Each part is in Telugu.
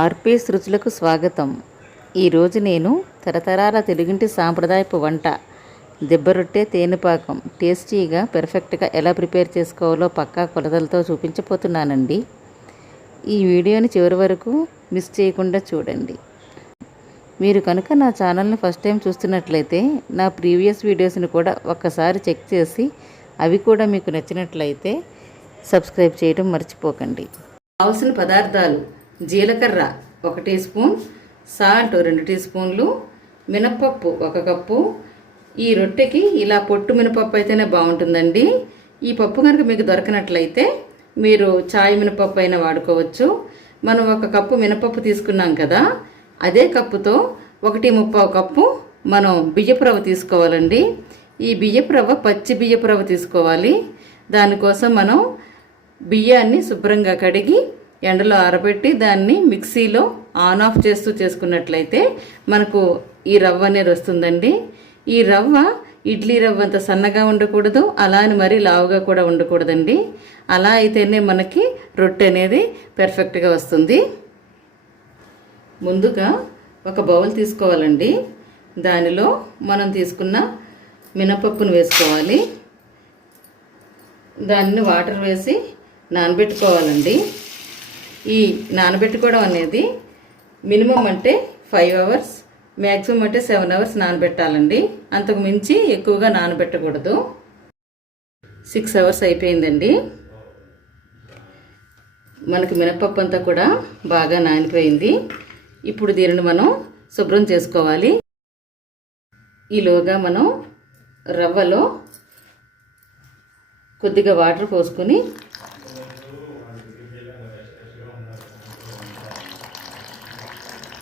ఆర్పీస్ రుచులకు స్వాగతం. ఈరోజు నేను తరతరాల తెలుగింటి సాంప్రదాయపు వంట దెబ్బరొట్టె తేనెపాకం టేస్టీగా పర్ఫెక్ట్గా ఎలా ప్రిపేర్ చేసుకోవాలో పక్కా కొలతలతో చూపించబోతున్నానండి. ఈ వీడియోని చివరి వరకు మిస్ చేయకుండా చూడండి. మీరు కనుక నా ఛానల్ని ఫస్ట్ టైం చూస్తున్నట్లయితే నా ప్రీవియస్ వీడియోస్ని కూడా ఒక్కసారి చెక్ చేసి అవి కూడా మీకు నచ్చినట్లయితే సబ్స్క్రైబ్ చేయడం మర్చిపోకండి. కావాల్సిన పదార్థాలు: జీలకర్ర 1 టీ స్పూన్, సాల్ట్ 2 టీ స్పూన్లు, మినపప్పు 1 కప్పు. ఈ రొట్టెకి ఇలా పొట్టు మినపప్పు అయితేనే బాగుంటుందండి. ఈ పప్పు కనుక మీకు దొరకనట్లయితే మీరు చాయ్ మినపప్పు అయినా వాడుకోవచ్చు. మనం 1 కప్పు మినపప్పు తీసుకున్నాం కదా, అదే కప్పుతో 1.25 కప్పు మనం బియ్యపు రవ్వ తీసుకోవాలండి. ఈ బియ్యపు రవ్వ పచ్చి బియ్యపు రవ్వ తీసుకోవాలి. దానికోసం మనం బియ్యాన్ని శుభ్రంగా కడిగి ఎండలో ఆరబెట్టి దాన్ని మిక్సీలో ఆన్ ఆఫ్ చేస్తూ చేసుకున్నట్లయితే మనకు ఈ రవ్వ అనేది వస్తుందండి. ఈ రవ్వ ఇడ్లీ రవ్వ అంత సన్నగా ఉండకూడదు, అలా అని మరీ లావుగా కూడా ఉండకూడదండి. అలా అయితేనే మనకి రొట్టె అనేది పర్ఫెక్ట్గా వస్తుంది. ముందుగా ఒక బౌల్ తీసుకోవాలండి. దానిలో మనం తీసుకున్న మినపప్పును వేసుకోవాలి. దాన్ని వాటర్ వేసి నానబెట్టుకోవాలండి. ఈ నానబెట్టుకోవడం అనేది మినిమం అంటే 5 అవర్స్, మ్యాక్సిమం అంటే 7 అవర్స్ నానబెట్టాలండి. అంతకు మించి ఎక్కువగా నానబెట్టకూడదు. 6 అవర్స్ అయిపోయిందండి. మనకి మినపప్పు అంతా కూడా బాగా నానిపోయింది. ఇప్పుడు దీనిని మనం శుభ్రం చేసుకోవాలి. ఈలోగా మనం రవ్వలో కొద్దిగా వాటర్ పోసుకొని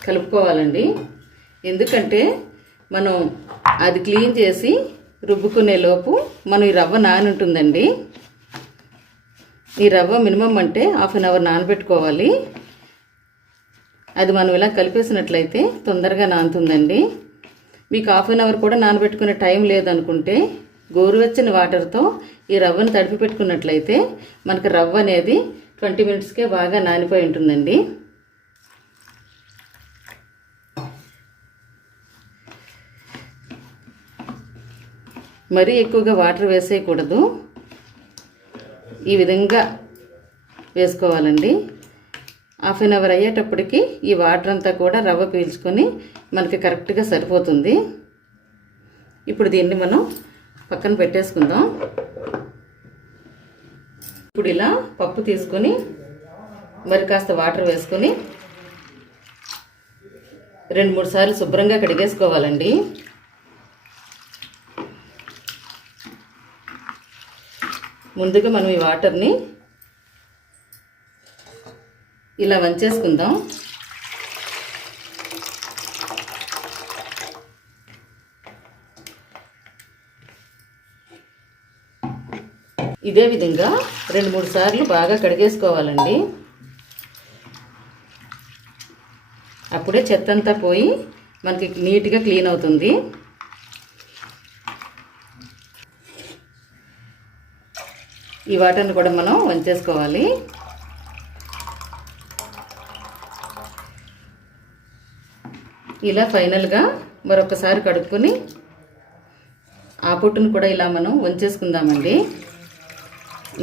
కలుపుకోవాలండి. ఎందుకంటే మనం అది క్లీన్ చేసి రుబ్బుకునే లోపు మనం ఈ రవ్వ నానుంటుందండి. ఈ రవ్వ మినిమం అంటే 1/2 అవర్ నానబెట్టుకోవాలి. అది మనం ఇలా కలిపేసినట్లయితే తొందరగా నానుతుందండి. మీకు 1/2 అవర్ కూడా నానబెట్టుకునే టైం లేదనుకుంటే గోరువెచ్చని వాటర్తో ఈ రవ్వను తడిపి పెట్టుకున్నట్లయితే మనకు రవ్వ అనేది 20 మినిట్స్కే బాగా నానిపోయి ఉంటుందండి. మరీ ఎక్కువగా వాటర్ వేసేయకూడదు. ఈ విధంగా వేసుకోవాలండి. 1/2 అవర్ అయ్యేటప్పటికి ఈ వాటర్ అంతా కూడా రవ్వ పీల్చుకొని మనకి కరెక్ట్గా సరిపోతుంది. ఇప్పుడు దీన్ని మనం పక్కన పెట్టేసుకుందాం. ఇప్పుడు ఇలా పప్పు తీసుకొని మరి కాస్త వాటర్ వేసుకొని 2-3 సార్లు శుభ్రంగా కడిగేసుకోవాలండి. ముందుగా మనం ఈ వాటర్ని ఇలా వంచేసుకుందాం. ఇదే విధంగా 2-3 సార్లు బాగా కడిగేసుకోవాలండి. అప్పుడే చెత్త అంతా పోయి మనకి నీట్గా క్లీన్ అవుతుంది. ఈ వాటర్ని కూడా మనం వంచేసుకోవాలి. ఇలా ఫైనల్గా మరొకసారి కడుక్కొని ఆ పొట్టును కూడా ఇలా మనం వంచేసుకుందామండి.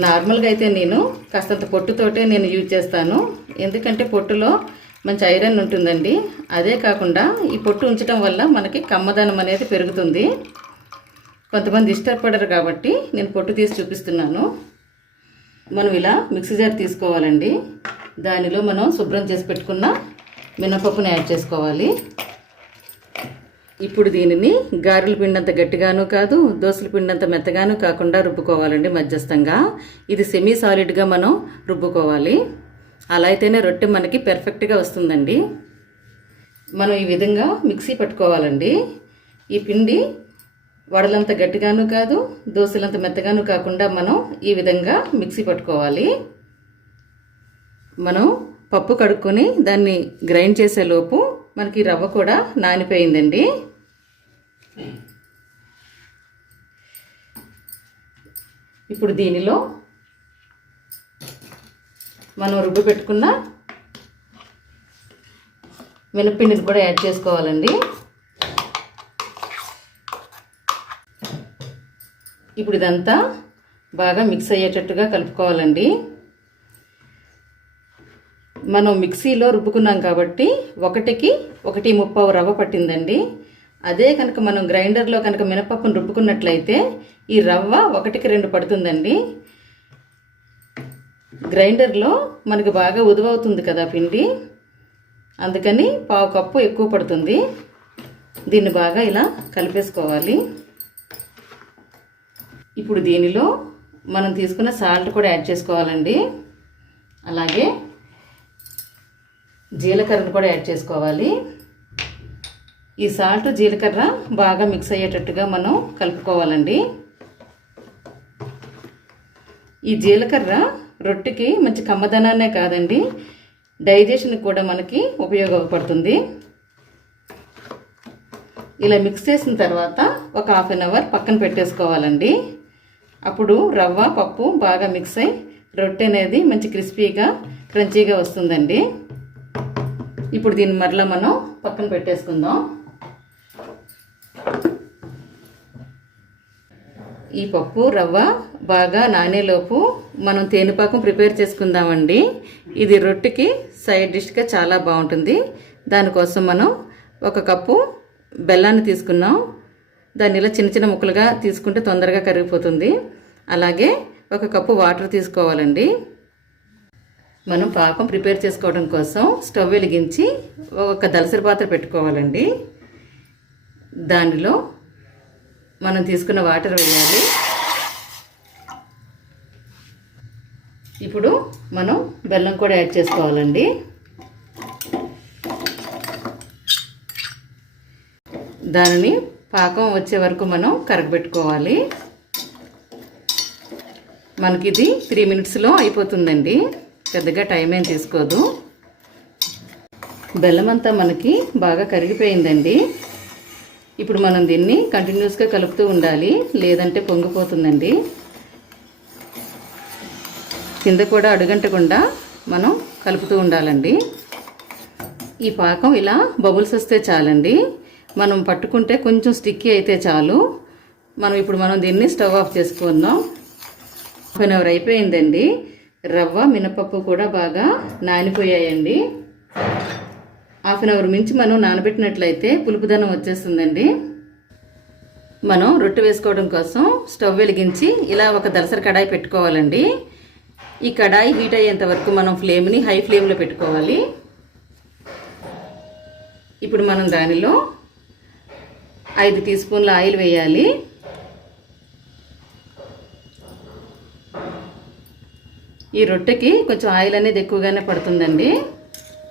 నార్మల్గా అయితే నేను కాస్తంత పొట్టుతోటే నేను యూజ్ చేస్తాను. ఎందుకంటే పొట్టులో మంచి ఐరన్ ఉంటుందండి. అదే కాకుండా ఈ పొట్టు ఉంచడం వల్ల మనకి కమ్మదనం అనేది పెరుగుతుంది. కొంతమంది ఇష్టపడరు కాబట్టి నేను పొట్టు తీసి చూపిస్తున్నాను. మనం ఇలా మిక్సీ జార్ తీసుకోవాలండి. దానిలో మనం శుభ్రం చేసి పెట్టుకున్న మినపప్పును యాడ్ చేసుకోవాలి. ఇప్పుడు దీనిని గారెల పిండంత గట్టిగాను కాదు, దోసల పిండంత మెత్తగాను కాకుండా రుబ్బుకోవాలండి. మధ్యస్థంగా ఇది సెమీ సాలిడ్గా మనం రుబ్బుకోవాలి. అలా అయితేనే రొట్టె మనకి పర్ఫెక్ట్గా వస్తుందండి. మనం ఈ విధంగా మిక్సీ పట్టుకోవాలండి. ఈ పిండి వడలంత గట్టిగాను కాదు, దోశలంత మెత్తగాను కాకుండా మనం ఈ విధంగా మిక్సీ పట్టుకోవాలి. మనం పప్పు కడుక్కొని దాన్ని గ్రైండ్ చేసేలోపు మనకి రవ్వ కూడా నానిపోయిందండి. ఇప్పుడు దీనిలో మనం రుబ్బు పెట్టుకున్న మినప్పిండిని కూడా యాడ్ చేసుకోవాలండి. ఇప్పుడు ఇదంతా బాగా మిక్స్ అయ్యేటట్టుగా కలుపుకోవాలండి. మనం మిక్సీలో రుబ్బుకున్నాం కాబట్టి 1కి 1:30 రవ్వ పట్టిందండి. అదే కనుక మనం గ్రైండర్లో కనుక మినపప్పును రుబ్బుకున్నట్లయితే ఈ రవ్వ 1కి 2 పడుతుందండి. గ్రైండర్లో మనకు బాగా ఉదువవుతుంది కదా పిండి, అందుకని 1/2 కప్పు ఎక్కువ పడుతుంది. దీన్ని బాగా ఇలా కలిపేసుకోవాలి. ఇప్పుడు దీనిలో మనం తీసుకున్న సాల్ట్ కూడా యాడ్ చేసుకోవాలండి. అలాగే జీలకర్రను కూడా యాడ్ చేసుకోవాలి. ఈ సాల్ట్ జీలకర్ర బాగా మిక్స్ అయ్యేటట్టుగా మనం కలుపుకోవాలండి. ఈ జీలకర్ర రొట్టెకి మంచి కమ్మదనాన్నే కాదండి, డైజెషన్కి కూడా మనకి ఉపయోగపడుతుంది. ఇలా మిక్స్ చేసిన తర్వాత ఒక 1/2 అవర్ పక్కన పెట్టేసుకోవాలండి. అప్పుడు రవ్వ పప్పు బాగా మిక్స్ అయ్యి రొట్టె అనేది మంచి క్రిస్పీగా క్రంచీగా వస్తుందండి. ఇప్పుడు దీన్ని మరలా మనం పక్కన పెట్టేసుకుందాం. ఈ పప్పు రవ్వ బాగా నానేలోపు మనం తేనెపాకం ప్రిపేర్ చేసుకుందామండి. ఇది రొట్టెకి సైడ్ డిష్గా చాలా బాగుంటుంది. దానికోసం మనం 1 కప్పు బెల్లాన్ని తీసుకున్నాం. దాన్ని ఇలా చిన్న చిన్న ముక్కలుగా తీసుకుంటే తొందరగా కరిగిపోతుంది. అలాగే 1 కప్పు వాటర్ తీసుకోవాలండి. మనం పాకం ప్రిపేర్ చేసుకోవడం కోసం స్టవ్ వెలిగించి ఒక దలసరి పాత్ర పెట్టుకోవాలండి. దానిలో మనం తీసుకున్న వాటర్ వేయాలి. ఇప్పుడు మనం బెల్లం కూడా యాడ్ చేసుకోవాలండి. దానిని పాకం వచ్చే వరకు మనం కరగబెట్టుకోవాలి. మనకి ఇది 3 మినిట్స్లో అయిపోతుందండి, పెద్దగా టైం ఏం తీసుకోదు. బెల్లం అంతా మనకి బాగా కరిగిపోయిందండి. ఇప్పుడు మనం దీన్ని కంటిన్యూస్గా కలుపుతూ ఉండాలి, లేదంటే పొంగిపోతుందండి. కింద కూడా అడుగంటకుండా మనం కలుపుతూ ఉండాలండి. ఈ పాకం ఇలా బబుల్స్ వస్తే చాలండి. మనం పట్టుకుంటే కొంచెం స్టిక్కీ అయితే చాలు. మనం దీన్ని స్టవ్ ఆఫ్ చేసుకుందాం. 1/2 అవర్ అయిపోయిందండి. రవ్వ మినపప్పు కూడా బాగా నానిపోయాయండి. 1/2 అవర్ మించి మనం నానబెట్టినట్లయితే పులుపుదనం వచ్చేస్తుందండి. మనం రొట్టె వేసుకోవడం కోసం స్టవ్ వెలిగించి ఇలా ఒక దలసరి కడాయి పెట్టుకోవాలండి. ఈ కడాయి హీట్ అయ్యేంత వరకు మనం ఫ్లేమ్ని హై ఫ్లేమ్లో పెట్టుకోవాలి. ఇప్పుడు మనం దానిలో 5 టీ స్పూన్ల ఆయిల్ వేయాలి. ఈ రొట్టెకి కొంచెం ఆయిల్ అనేది ఎక్కువగానే పడుతుందండి.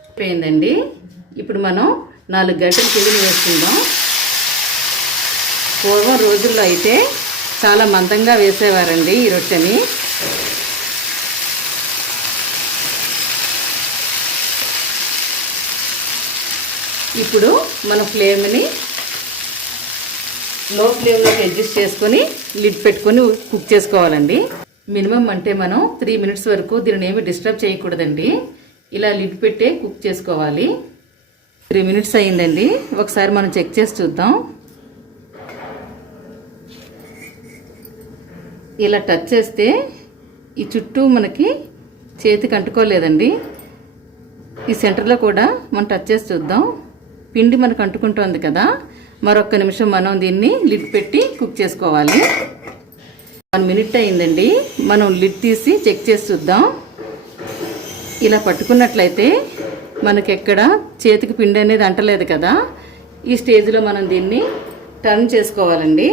అయిపోయిందండి. ఇప్పుడు మనం 4 గంటలు పిండిని వేసుకుందాం. పూర్వం రోజుల్లో అయితే చాలా మందంగా వేసేవారండి ఈ రొట్టెని. ఇప్పుడు మన ఫ్లేమ్ని లో ఫ్లేమ్లోకి అడ్జస్ట్ చేసుకొని లిడ్ పెట్టుకొని కుక్ చేసుకోవాలండి. మినిమం అంటే మనం 3 మినిట్స్ వరకు దీనిని ఏమి డిస్టర్బ్ చేయకూడదండి. ఇలా లిడ్ పెట్టే కుక్ చేసుకోవాలి. 3 మినిట్స్ అయ్యిందండి. ఒకసారి మనం చెక్ చేసి చూద్దాం. ఇలా టచ్ చేస్తే ఈ చుట్టూ మనకి చేతికి అంటుకోలేదండి. ఈ సెంటర్లో కూడా మనం టచ్ చేసి చూద్దాం. పిండి మనకు అంటుకుంటోంది కదా. మరొక నిమిషం మనం దీన్ని లిడ్ పెట్టి కుక్ చేసుకోవాలి. 1 మినిట్ అయిందండి. మనం లిడ్ తీసి చెక్ చేసి చూద్దాం. ఇలా పట్టుకున్నట్లయితే మనకెక్కడ చేతికి పిండి అనేది అంటలేదు కదా. ఈ స్టేజ్లో మనం దీన్ని టర్న్ చేసుకోవాలండి.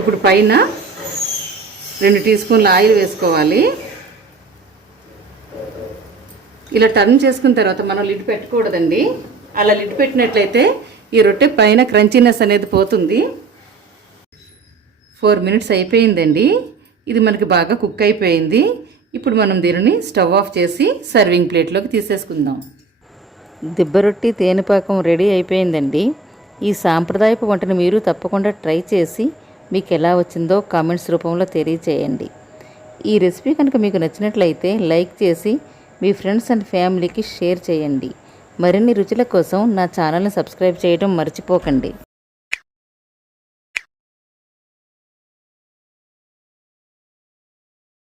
ఇప్పుడు పైన 2 టీ స్పూన్ల ఆయిల్ వేసుకోవాలి. ఇలా టర్న్ చేసుకున్న తర్వాత మనం లిడ్ పెట్టకూడదండి. అలా లిడ్ పెట్టినట్లయితే ఈ రొట్టె పైన క్రంచీనెస్ అనేది పోతుంది. 4 మినిట్స్ అయిపోయిందండి. ఇది మనకి బాగా కుక్ అయిపోయింది. ఇప్పుడు మనం దీనిని స్టవ్ ఆఫ్ చేసి సర్వింగ్ ప్లేట్లోకి తీసేసుకుందాం. దిబ్బ రొట్టి తేనెపాకం రెడీ అయిపోయిందండి. ఈ సాంప్రదాయపు వంటను మీరు తప్పకుండా ట్రై చేసి మీకు ఎలా వచ్చిందో కామెంట్స్ రూపంలో తెలియచేయండి. ఈ రెసిపీ కనుక మీకు నచ్చినట్లయితే లైక్ చేసి మీ ఫ్రెండ్స్ అండ్ ఫ్యామిలీకి షేర్ చేయండి. మరిన్ని రుచుల కోసం నా ఛానల్ని సబ్స్క్రైబ్ చేయడం మర్చిపోకండి.